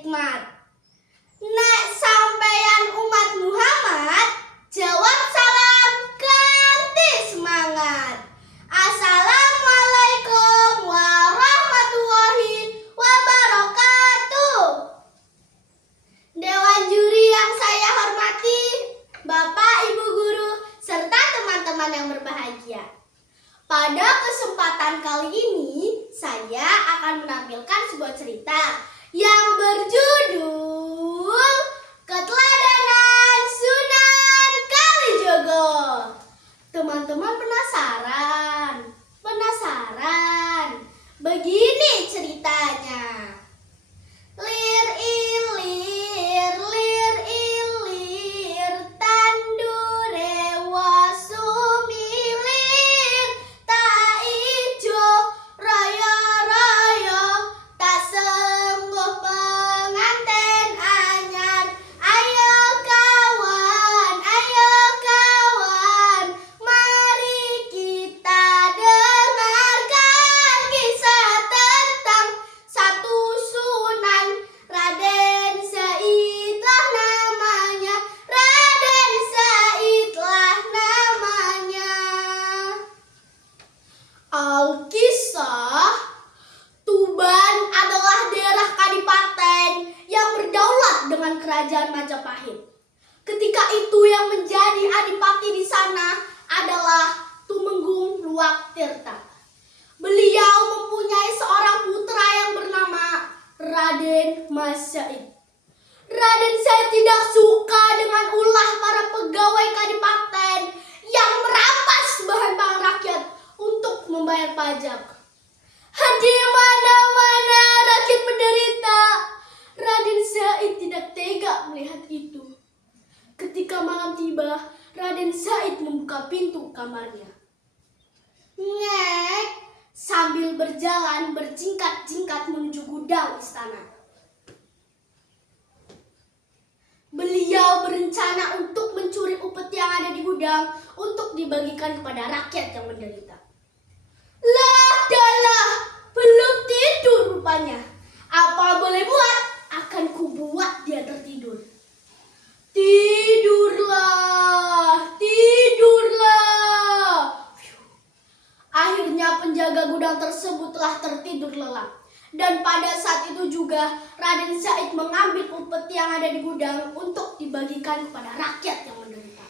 hikmat. Nek sampeyan umat Muhammad, jawab salam kanthi semangat. Assalamualaikum warahmatullahi wabarakatuh. Dewan juri yang saya hormati, Bapak, Ibu guru, serta teman-teman yang berbahagia. Pada kesempatan kali ini, saya akan menampilkan sebuah cerita yang berjudul Keteladanan Sunan Kalijogo. Teman-teman penasaran? Begini ceritanya. Lir ilir, tandure wasumilir, tak ijo royo, tak sengguh penganten anyar. Ayo kawan, mari kita dengarkan kisah tentang satu sunan. Raden Saidlah namanya, Alkisah, Tuban adalah daerah kadipaten yang berdaulat dengan kerajaan Majapahit. Ketika itu yang menjadi adipati di sana adalah Tumenggung Luak Tirta. Beliau mempunyai seorang putra yang bernama Raden Mas Said. Raden Said tidak suka dengan ulah para pegawai kadipaten yang merampas bahan pangan rakyat untuk membayar pajak. Di mana-mana rakyat menderita. Raden Said tidak tega melihat itu. Ketika malam tiba, Raden Said membuka pintu kamarnya. Ngek, sambil berjalan berjingkat-jingkat menuju gudang istana. Beliau berencana untuk mencuri upeti yang ada di gudang untuk dibagikan kepada rakyat yang menderita. Lah, belum tidur rupanya. Apa boleh buat, akan kubuat dia tertidur. Tidurlah. Akhirnya penjaga gudang tersebut telah tertidur lelap. Dan pada saat itu juga Raden Said mengambil upeti yang ada di gudang untuk dibagikan kepada rakyat yang menderita.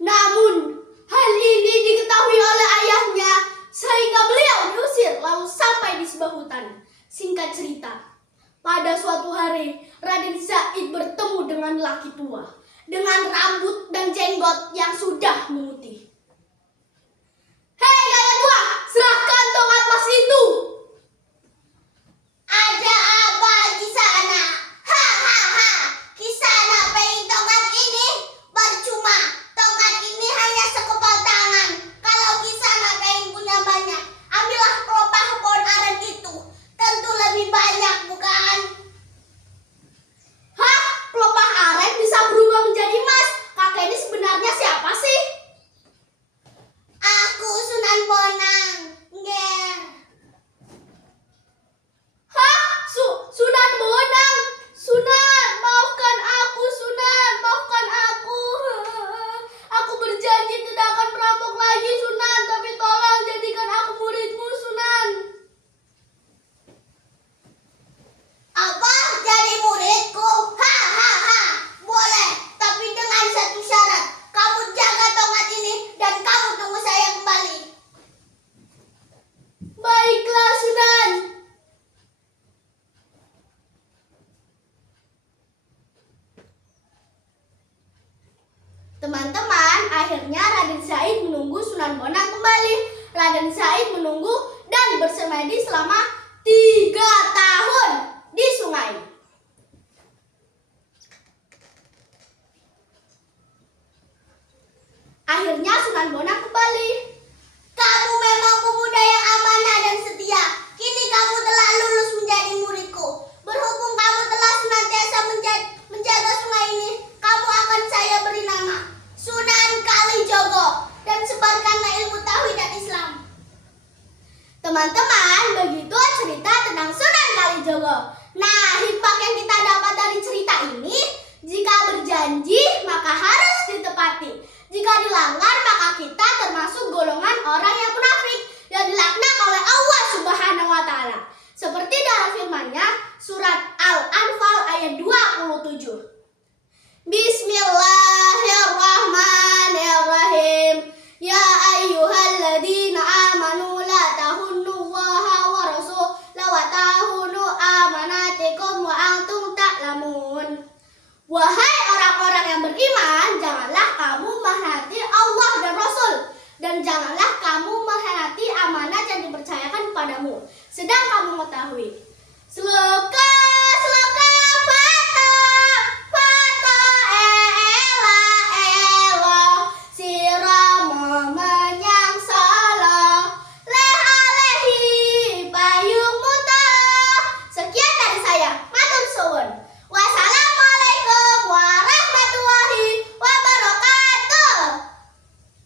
Namun, hal ini diketahui oleh ayahnya sehingga beliau diusir lalu sampai di sebuah hutan. Singkat cerita, pada suatu hari Raden Said bertemu dengan lelaki tua dengan rambut dan jenggot yang sudah memutih. Hei kakek tua, serahkan tongkat emas itu. Ada apa di sana? Kisana pengen tongkat ini percuma. Tongkat ini hanya sekepal tangan. Kalau Kisana pengen punya banyak, ambillah pelepah pohon aren itu. Tentu lebih banyak, bukan? Hah? Pelepah aren bisa berubah menjadi emas? Kakek ini sebenarnya siapa sih? Aku Sunan Bonang. Nger. Hah? Sunan Bonang? Sunan, maafkan aku, Sunan. Maafkan aku. Aku berjanji tidak akan merampok lagi, Sunan. Tapi tolong jadikan aku muridmu, Sunan. Apa? Jadi muridku? Boleh, tapi dengan satu syarat. Kamu jaga tongkat ini dan kamu tunggu saya kembali. Baiklah, Sunan. Teman-teman, akhirnya Raden Said menunggu Sunan Bonang kembali. Raden Said menunggu dan bersemedi selama 3 tahun di sungai. Akhirnya Sunan Bonang kembali. Kamu memang pemuda yang amanah Bismillahirrahmanirrahim. Ya ayyuhalladzina amanu la tahunnullaha wa rasulahu wa tahunnu amanatikum wa antum ta'lamun. Wahai orang-orang yang beriman, janganlah kamu mengkhianati Allah dan Rasul, dan janganlah kamu mengkhianati amanat yang dipercayakan kepadamu, sedang kamu mengetahui. Semoga